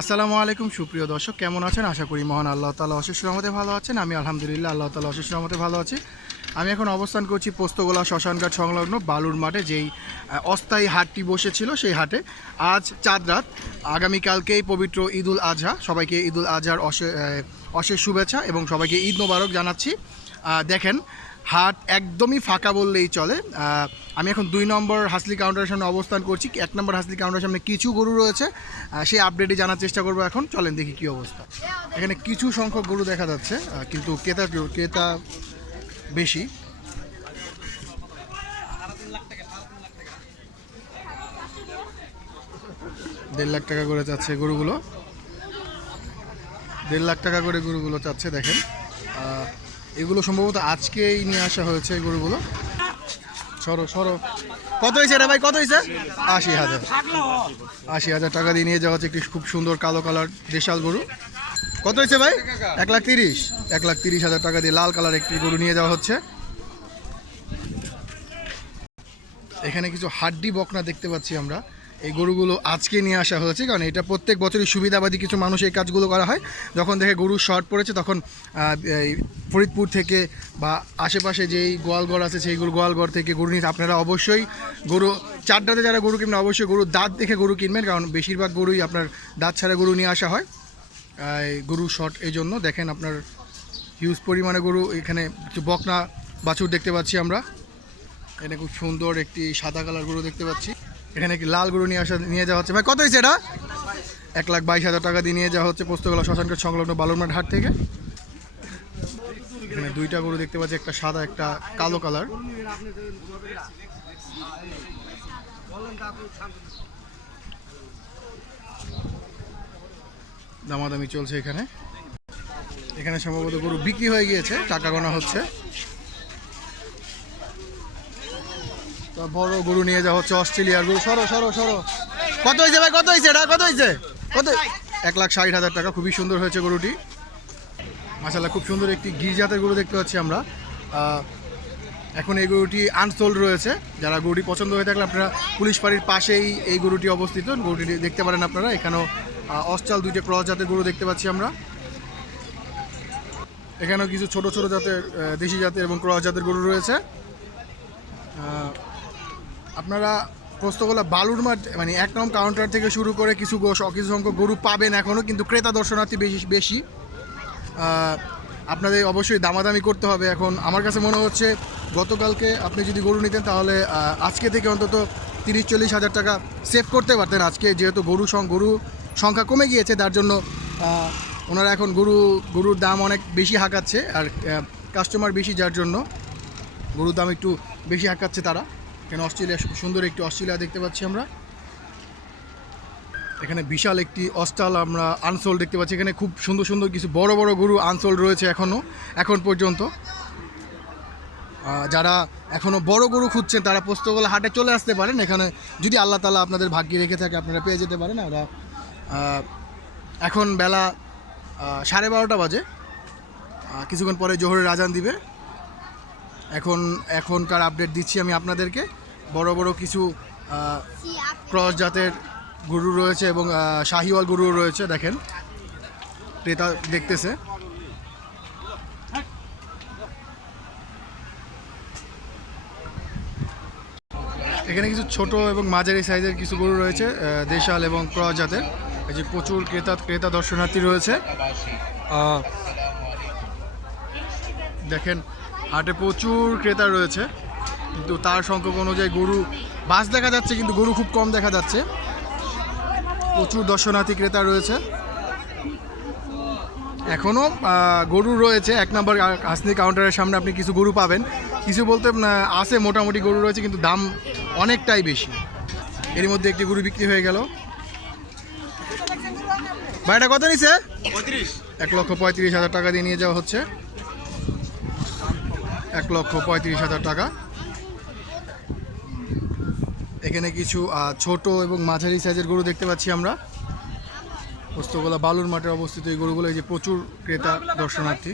আসসালামু আলাইকুম সুপ্রিয় দর্শক, কেমন আছেন? আশা করি মহান আল্লাহ তাআলা অশেষ রহমতে ভালো আছেন। আমি আলহামদুলিল্লাহ আল্লাহ তাআলা অশেষ রহমতে ভালো আছি। আমি এখন অবস্থান করছি পোস্তগোলা শ্মশানঘাট সংলগ্ন বালুর মাঠে, যেই অস্থায়ী হাটটি বসেছিল সেই হাটে। আজ চাঁদ রাত, আগামীকালকেই পবিত্র ঈদুল আজহা। সবাইকে ঈদুল আজহার অশেষ শুভেচ্ছা এবং সবাইকে ঈদ মোবারক জানাচ্ছি। দেখেন, হাট একদমই ফাঁকা বললেই চলে। আমি এখন 2 নম্বর হাসলি কাউন্টারের সামনে অবস্থান করছি। 1 নম্বর হাসলি কাউন্টারের সামনে কিছু গরু রয়েছে, সেই আপডেটই জানার চেষ্টা করবো। এখন চলেন দেখি কী অবস্থা। এখানে কিছু সংখ্যক গরু দেখা যাচ্ছে, কিন্তু ক্রেতা বেশি। $1.5 লাখ করে চাচ্ছে গরুগুলো, $1.5 লাখ করে গরুগুলো চাচ্ছে। দেখেন, এগুলো সম্ভবত আজকেই নিয়ে আসা হয়েছে এই গরুগুলো। সরো সরো, কত হয়েছে রে ভাই, কত হয়েছে? 80,000। 80,000 টাকা দিয়ে নিয়ে যাওয়া হচ্ছে একটি খুব সুন্দর কালো কালার দেশাল গরু। কত হয়েছে ভাই? 1,30,000। 1,30,000 টাকা দিয়ে লাল কালার একটি গরু নিয়ে যাওয়া হচ্ছে। এখানে কিছু হাড্ডি বকনা দেখতে পাচ্ছি আমরা। এই গরুগুলো আজকে নিয়ে আসা হয়েছে, কারণ এটা প্রত্যেক বছরই সুবিধাবাদী কিছু মানুষ এই কাজগুলো করা হয়। যখন দেখে গরুর শর্ট পড়েছে, তখন এই ফরিদপুর থেকে বা আশেপাশে যেই গোয়ালঘর আছে সেই গোয়ালঘর থেকে গরু নিয়ে আপনারা অবশ্যই গরু চারটাতে যারা গরু কিনবেন অবশ্যই গরুর দাঁত দেখে গরু কিনবেন, কারণ বেশিরভাগ গরুই আপনার দাঁত ছাড়া গরু নিয়ে আসা হয়। গরু শর্ট এই জন্য। দেখেন, আপনার হিউজ পরিমাণে গরু। এখানে কিছু বকনা বাছুর দেখতে পাচ্ছি আমরা। এখানে খুব সুন্দর একটি সাদা কালার গরু দেখতে পাচ্ছি। এখানে একটি লাল গরু নিয়ে যাওয়া হচ্ছে। ভাই কত হয়েছে এটা? 1,22,000 টাকা দিয়ে নিয়ে যাওয়া হচ্ছে পোস্তগোলা শ্মশানঘাট সংলগ্ন বালুরমাঠ হাট থেকে। এখানে 2টা গরু দেখতে পাচ্ছি, একটা সাদা একটা কালো কালার। দামাদামি চলছে এখানে। এখানে সম্ভবত গরু বিক্রি হয়ে গিয়েছে, টাকা গোনা হচ্ছে। বড় গরু নিয়ে যাওয়া হচ্ছে, অস্ট্রেলিয়ার গরু। সরো সরো সরো, কত হয়েছে ভাই, কত হয়েছে এটা, কত হয়েছে? কত? 1,60,000 টাকা। খুবই সুন্দর হয়েছে গরুটি, মাশাআল্লাহ। খুব সুন্দর একটি গির জাতের গরু দেখতে পাচ্ছি আমরা। এখন এই গরুটি আনসোল্ড রয়েছে। যারা গরুটি পছন্দ হয়ে থাকলে আপনারা পুলিশ ফাঁড়ির পাশেই এই গরুটি অবস্থিত, গরুটি দেখতে পারেন আপনারা। এখানেও অস্ট্রাল 2টে ক্রস জাতের গরু দেখতে পাচ্ছি আমরা। এখানেও কিছু ছোট ছোট জাতের দেশি জাতের এবং ক্রস জাতের গরু রয়েছে। আপনারা পোস্তগোলা বালুর মাঠ মানে 1 নম্বর কাউন্টার থেকে শুরু করে কিছু সংখ্যক গরু পাবেন এখনও, কিন্তু ক্রেতা দর্শনার্থী বেশি। আপনাদের অবশ্যই দামাদামি করতে হবে। এখন আমার কাছে মনে হচ্ছে গতকালকে আপনি যদি গরু নিতেন তাহলে আজকে থেকে অন্তত 30-40 হাজার টাকা সেভ করতে পারতেন। আজকে যেহেতু গরু সংখ্যা কমে গিয়েছে, তার জন্য ওনারা এখন গরুর দাম অনেক বেশি হাঁকাচ্ছে, আর কাস্টমার বেশি, যার জন্য গরুর দাম একটু বেশি হাঁকাচ্ছে তারা। এখানে অস্ট্রেলিয়া, সুন্দর একটি অস্ট্রেলিয়া দেখতে পাচ্ছি আমরা। এখানে বিশাল একটি অস্ট্রাল আমরা আনসোল্ড দেখতে পাচ্ছি। এখানে খুব সুন্দর সুন্দর কিছু বড় বড় গরু আনসোল্ড রয়েছে এখন পর্যন্ত। যারা এখনও বড় গরু খুঁজছেন তারা পোস্তগোলা হাটে চলে আসতে পারেন। এখানে যদি আল্লাহ তাআলা আপনাদের ভাগ্যে রেখে থাকে আপনারা পেয়ে যেতে পারেন। ওরা এখন বেলা 12:30 বাজে, কিছুক্ষণ পরে জোহরের আজান দিবে। এখনকার আপডেট দিচ্ছি আমি আপনাদেরকে। বড় বড় কিছু ক্রস জাতের গরু রয়েছে এবং শাহিওয়াল গরু রয়েছে। দেখেন, ক্রেতা দেখতেছে। এখানে কিছু ছোট এবং মাঝারি সাইজের কিছু গরু রয়েছে, দেশাল এবং ক্রস জাতের। এই যে প্রচুর ক্রেতা দর্শনার্থী রয়েছে। দেখেন, হাটে প্রচুর ক্রেতা রয়েছে, কিন্তু তার সংখ্যক অনুযায়ী গরু বাস দেখা যাচ্ছে, কিন্তু গরু খুব কম দেখা যাচ্ছে। প্রচুর দর্শনার্থী ক্রেতা রয়েছে। এখনও গরু রয়েছে 1 নম্বর হাসনি কাউন্টারের সামনে। আপনি কিছু গরু পাবেন, কিছু বলতে আছে মোটামুটি গরু রয়েছে, কিন্তু দাম অনেকটাই বেশি। এর মধ্যে একটি গরু বিক্রি হয়ে গেল। ভাইটা কত নিছে? 1,35,000 টাকা দিয়ে নিয়ে যাওয়া হচ্ছে। 1,35,000 টাকা। এখানে কিছু ছোট এবং মাঝারি সাইজের গরু দেখতে পাচ্ছি আমরা। পোস্তগোলা বালুর মাঠে অবস্থিত এই গরুগুলো। এই যে প্রচুর ক্রেতা দর্শনার্থী।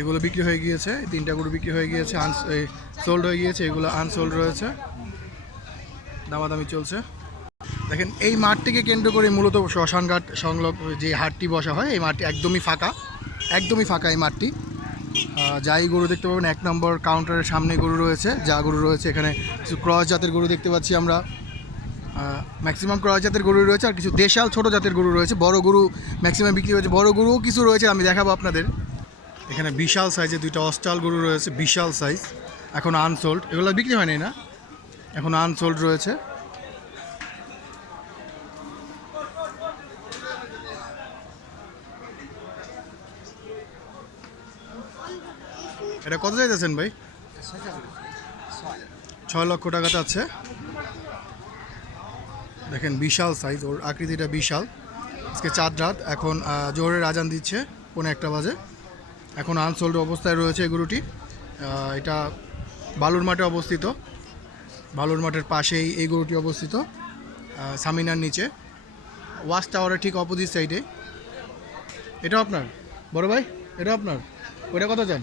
এগুলো বিক্রি হয়ে গিয়েছে, 3টা গরু বিক্রি হয়ে গিয়েছে, সোল্ড হয়ে গিয়েছে, এগুলো আনসোল্ড রয়েছে, দামাদামি চলছে। দেখেন এই মাঠটিকে কেন্দ্র করে মূলত শ্মশানঘাট সংলগ্ন যে হাটটি বসা হয়, এই মাঠটি একদমই ফাঁকা এই মাঠটি। যাই গরু দেখতে পাবেন 1 নম্বর কাউন্টারের সামনে গরু রয়েছে, যা গরু রয়েছে এখানে কিছু ক্রস জাতের গরু দেখতে পাচ্ছি আমরা, ম্যাক্সিমাম ক্রস জাতের গরু রয়েছে, আর কিছু দেশাল ছোট জাতের গরু রয়েছে। বড় গরু ম্যাক্সিমাম বিক্রি হয়েছে, বড় গরুও কিছু রয়েছে, আমি দেখাবো আপনাদের। এখানে বিশাল সাইজের 2টা অস্টাল গরু রয়েছে, বিশাল সাইজ, এখন আনসোল্ড, এগুলো বিক্রি হয়নি না, এখন আনসোল্ড রয়েছে। এটা কত চাইতেছেন ভাই? 6 লক্ষ টাকা চাচ্ছে। দেখেন বিশাল সাইজ, ওর আকৃতিটা বিশাল। আজকে 4 রাত, এখন জোহরের আজান দিচ্ছে, 1:45 বাজে। এখন আনসোল্ড অবস্থায় রয়েছে এই গরুটি। এটা বালুর মাঠে অবস্থিত, বালুর মাঠের পাশেই এই গরুটি অবস্থিত, সামিনার নিচে, ওয়াচ টাওয়ারের ঠিক অপোজিট সাইডে। এটাও আপনার বড় ভাই? এটাও আপনার? ওইটা কত চান?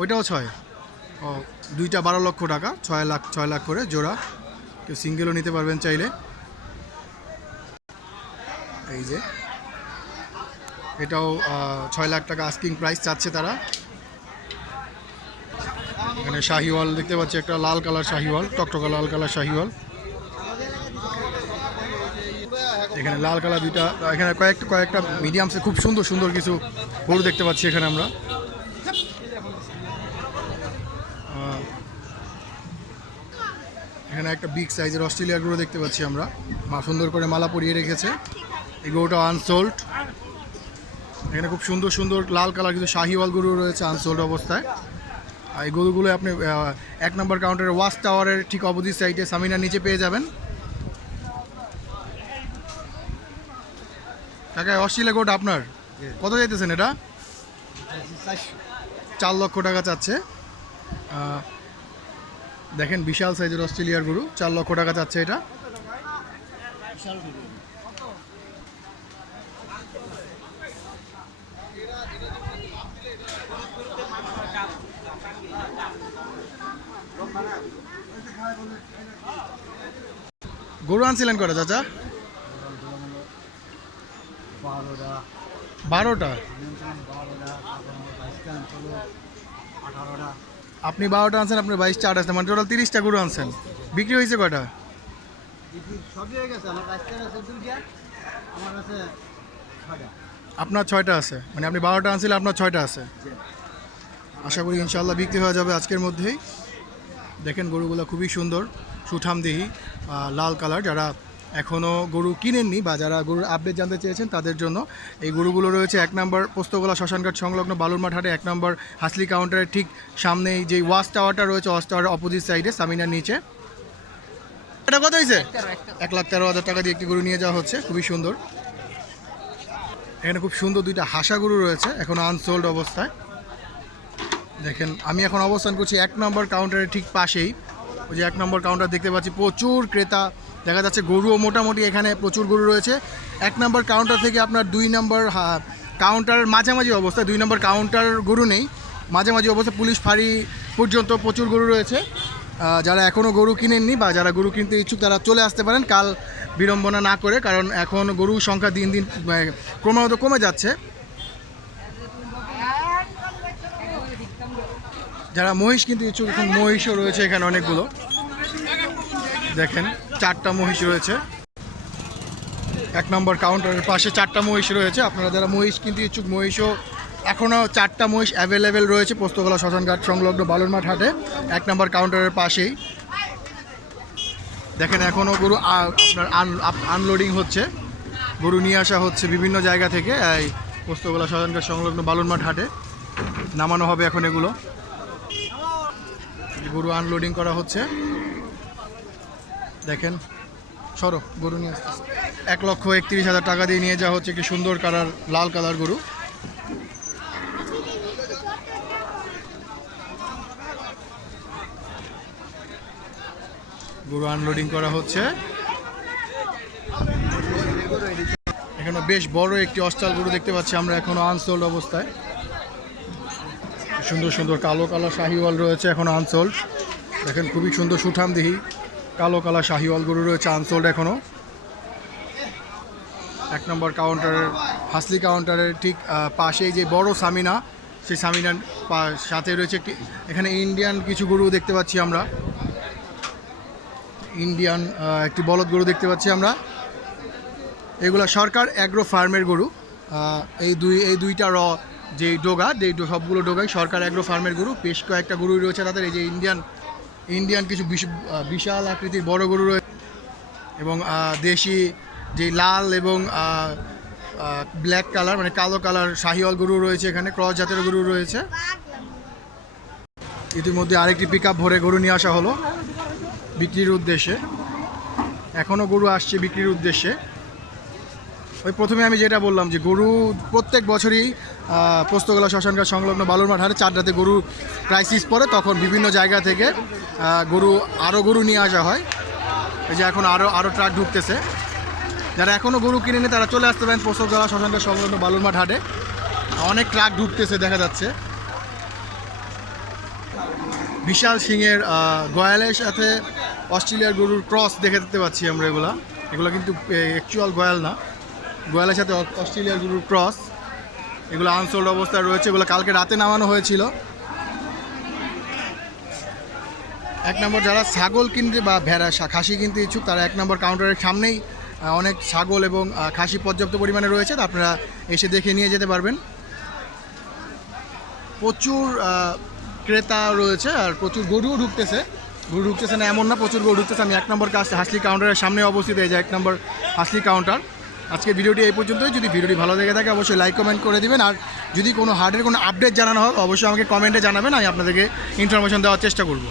ওইটাও 6। ও, 2টা 12 লক্ষ টাকা, 6 লাখ করে জোড়া। কেউ সিঙ্গেলও নিতে পারবেন চাইলে। এই যে এটাও 6 লাখ টাকা আস্কিং প্রাইস চাচ্ছে তারা। এখানে শাহিওয়াল দেখতে পাচ্ছি, একটা লাল কালার শাহিওয়াল, টকটকা লাল কালার শাহিওয়াল। এখানে লাল কালার 2টা, এখানে কয়েকটা মিডিয়ামসে খুব সুন্দর কিছু গরু দেখতে পাচ্ছি এখানে আমরা। এখানে একটা বিগ সাইজের অস্ট্রেলিয়ার গরু দেখতে পাচ্ছি আমরা, সুন্দর করে মালা পরিয়ে রেখেছে। এই গরুটা আনসোল্ড। এখানে খুব সুন্দর লাল কালার কিছু শাহিওয়াল গরু রয়েছে আনসোল্ড অবস্থায়। আর এই গরুগুলো আপনি 1 নম্বর কাউন্টারের ওয়াচ টাওয়ারের ঠিক অপোজিট সাইডে সামিনার নিচে পেয়ে যাবেন। কাকা অস্ট্রেলিয়া গরুটা আপনার কত চাইতেছেন? এটা 4 লক্ষ টাকা চাচ্ছে। দেখেন বিশাল সাইজের অস্ট্রেলিয়ার গরু, 4 লক্ষ টাকা চাচ্ছে এটা। গরু আনছিলেন কটা চাচা? 12টা। আপনি 12টা আনছেন, আপনার 22টা 28টা, মানে টোটাল 30টা গরু আনছেন। বিক্রি হয়েছে কটা? আপনার 6টা আছে, মানে আপনি 12টা আনছিলেন, আপনার 6টা আছে। আশা করি ইনশাআল্লাহ বিক্রি হয়ে যাবে আজকের মধ্যেই। দেখেন গরুগুলো খুবই সুন্দর, সুঠামদেহী, লাল কালার। যারা এখনও গরু কিনেননি বা যারা গরুর আপডেট জানতে চেয়েছেন তাদের জন্য এই গরুগুলো রয়েছে 1 নম্বর পোস্তগোলা শ্মশানঘাট সংলগ্ন বালুরমাঠ হাটে, 1 নম্বর হাসলি কাউন্টারের ঠিক সামনেই যে ওয়াচ টাওয়ারটা রয়েছে, ওয়াচ টাওয়ারের অপোজিট সাইডে সামিনার নিচে। এটা কত হয়েছে? 1,13,000 টাকা দিয়ে একটি গরু নিয়ে যাওয়া হচ্ছে, খুবই সুন্দর। এখানে খুব সুন্দর 2টা হাসা গরু রয়েছে, এখনও আনসোল্ড অবস্থায়। দেখেন আমি এখন অবস্থান করছি 1 নম্বর কাউন্টারের ঠিক পাশেই। ওই যে 1 নম্বর কাউন্টার দেখতে পাচ্ছি, প্রচুর ক্রেতা দেখা যাচ্ছে, গরুও মোটামুটি এখানে প্রচুর গরু রয়েছে। 1 নম্বর কাউন্টার থেকে আপনার 2 নম্বর কাউন্টারের মাঝামাঝি অবস্থায়, 2 নম্বর কাউন্টার গরু নেই, মাঝামাঝি অবস্থায় পুলিশ ফাঁড়ি পর্যন্ত প্রচুর গরু রয়েছে। যারা এখনও গরু কিনেননি বা যারা গরু কিনতে ইচ্ছুক তারা চলে আসতে পারেন কাল বিড়ম্বনা না করে, কারণ এখন গরুর সংখ্যা দিন দিন ক্রমাগত কমে যাচ্ছে। যারা মহিষ কিনতে ইচ্ছুক, এখন মহিষও রয়েছে এখানে অনেকগুলো। দেখেন 4টা মহিষ রয়েছে 1 নম্বর কাউন্টারের পাশে, 4টা মহিষ রয়েছে। আপনারা যারা মহিষ কিনতে ইচ্ছুক, মহিষও এখনও 4টা মহিষ অ্যাভেলেবেল রয়েছে পোস্তগোলা শ্মশানঘাট সংলগ্ন বালুরমাঠ হাটে, 1 নম্বর কাউন্টারের পাশেই। দেখেন এখনও গরু আপনার আনলোডিং হচ্ছে, গরু নিয়ে আসা হচ্ছে বিভিন্ন জায়গা থেকে। এই পোস্তগোলা শ্মশানঘাট সংলগ্ন বালুরমাঠ হাটে নামানো হবে এখন এগুলো। গরু আনলোডিং করা হচ্ছে। দেখেন সরো, গরু নিয়ে আসতেছে। 1,31,000 টাকা দিয়ে নিয়ে যাওয়া হচ্ছে একটি সুন্দর কালার লাল কালার গরু। গরু আনলোডিং করা হচ্ছে। এখানে বেশ বড় একটি অস্টাল গরু দেখতে পাচ্ছি আমরা, এখনো আনসোল্ড অবস্থায়। সুন্দর সুন্দর কালো কালো শাহিওয়াল রয়েছে এখনও আনসোল্ড। দেখেন খুবই সুন্দর সুঠামদেহি কালো কালো শাহিওয়াল গরু রয়েছে আনসোল্ড এখনও। 1 নম্বর কাউন্টারের হাসলি কাউন্টারের ঠিক পাশেই যে বড় সামিনা, সেই সামিনার সাথে রয়েছে একটি, এখানে ইন্ডিয়ান কিছু গরু দেখতে পাচ্ছি আমরা। ইন্ডিয়ান একটি বলদ গরু দেখতে পাচ্ছি আমরা। এগুলা সরকার অ্যাগ্রো ফার্মের গরু। এই দুইটা যে ডোগা, সবগুলো ডোগাই সরকার অ্যাগ্রো ফার্মের গরু। বেশ কয়েকটা গরুই রয়েছে তাদের। এই যে ইন্ডিয়ান কিছু বিশাল আকৃতির বড় গরু রয়েছে, এবং দেশি যে লাল এবং ব্ল্যাক কালার মানে কালো কালার শাহিওয়াল গরু রয়েছে, এখানে ক্রস জাতের গরু রয়েছে। ইতিমধ্যে আরেকটি পিক আপ ভরে গরু নিয়ে আসা হলো বিক্রির উদ্দেশ্যে। এখনও গরু আসছে বিক্রির উদ্দেশ্যে। ওই প্রথমে আমি যেটা বললাম যে গরু প্রত্যেক বছরই পোস্তগোলা শ্মশানঘাট সংলগ্ন বালুরমাঠ হাটে চার রাতে গরু ক্রাইসিস পড়ে, তখন বিভিন্ন জায়গা থেকে আরও গরু নিয়ে আসা হয়। এই যে এখন আরও ট্রাক ঢুকতেছে। যারা এখনও গরু কিনেনি তারা চলে আসতে পারেন পোস্তগোলা শ্মশানঘাট সংলগ্ন বালুরমাঠ হাটে। অনেক ট্রাক ঢুকতেছে দেখা যাচ্ছে। বিশাল সিংয়ের গয়ালের সাথে অস্ট্রেলিয়ার গরুর ক্রস দেখতে পাচ্ছি আমরা। এগুলো কিন্তু অ্যাকচুয়াল গয়াল না, গয়ালের সাথে অস্ট্রেলিয়ার গরুর ক্রস। এগুলো আনসোল্ড অবস্থায় রয়েছে। এগুলো কালকে রাতে নামানো হয়েছিল। 1 নম্বর যারা ছাগল কিনতে বা ভেড়া খাসি কিনতে ইচ্ছুক তারা 1 নম্বর কাউন্টারের সামনেই অনেক ছাগল এবং খাসি পর্যাপ্ত পরিমাণে রয়েছে, আপনারা এসে দেখে নিয়ে যেতে পারবেন। প্রচুর ক্রেতা রয়েছে আর প্রচুর গরুও ঢুকতেছে। গরু ঢুকতেছে না এমন না, প্রচুর গরু ঢুকতেছে। আমি 1 নম্বর হাসলি কাউন্টারের সামনে অবস্থিত, এই যে 1 নম্বর হাসলি কাউন্টার। আজকের ভিডিওটি এই পর্যন্তই। যদি ভিডিওটি ভালো লেগে থাকে অবশ্যই লাইক কমেন্ট করে দিবেন। আর যদি কোনো হার্টের কোনো আপডেট জানানো হয় অবশ্যই আমাকে কমেন্টে জানাবেন, আমি আপনাদেরকে ইনফরমেশন দেওয়ার চেষ্টা করব।